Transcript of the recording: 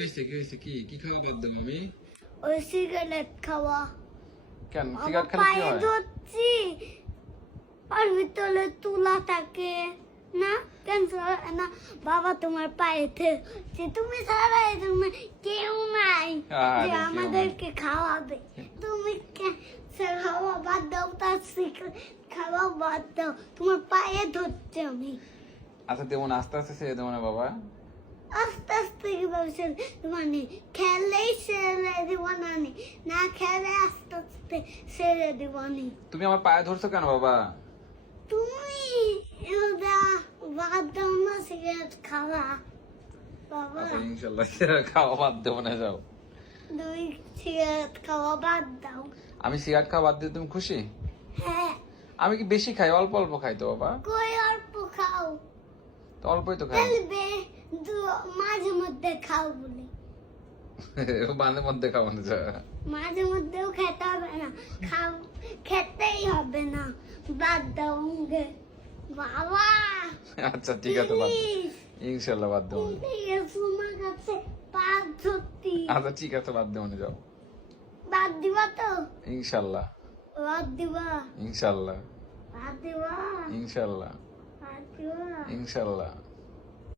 হয়েছে কি হয়েছে কি কি খাওয়া বাদ দেবো আমি? ওই সিগারেট খাওয়া। কেন আমার সিগারেট খেলে কি পায়ে হয়? ধরছি, আর ভিতরে তুলা থাকে না, ক্যান্সার না বাবা তোমার পায়েতে, যে তুমি ছাড়া তুমি কেউ নাই আরে যে কেউ নাই। আমাদেরকে খাওয়াবে। তুমি ক্যান্সার খাওয়া বাদ দাও, তার সিগারেট খাওয়া বাদ দাও, তোমার পায়ে ধরছে আমি। আচ্ছা দেবো না, আস্তে আস্তে ছেড়ে দেবো না বাবা। আস্তে আস্তে কিভাবে মানে খেলেই ছেড়ে দিব না, না খেলে আস্তে আস্তে ছেড়ে দিব না। তুমি আমার পায়ে ধরছো কেন বাবা? তুমি ওটা বাদ দাও না সিগারেট খাওয়া বাবা। আচ্ছা ইনশাল্লাহ সিগারেট খাওয়া বাদ দেবো না, যাও। দুই সিগারেট খাওয়া বাদ দাও। আমি সিগারেট খাওয়া বাদ দিয়ে তুমি খুশি? হ্যাঁ। আমি কি বেশি খাই? অল্প অল্প খাই তো বাবা। কই অল্প খাও, তো অল্পই তো খাই। খেলবে মাঝে মধ্যে খাও বলে। মাঝে মধ্যে খাবো না, যা। মাঝে মধ্যেও খেতে হবে না, খাও, খেতেই হবে না, বাদ দাও গে। বাবা আচ্ছা ঠিক আছে, বাদ দেবো। please, ইনশাল্লাহ বাদ দেবো না। please, তোমার কাছে পা ধরতি। আচ্ছা ঠিক আছে, বাদ দেবো না, যাও। বাদ দিবা তো? ইনশাল্লাহ বাদ দিবা? ইনশাল্লাহ বাদ দিবা? ইনশাল্লাহ বাদ দিবা? ইনশাল্লাহ।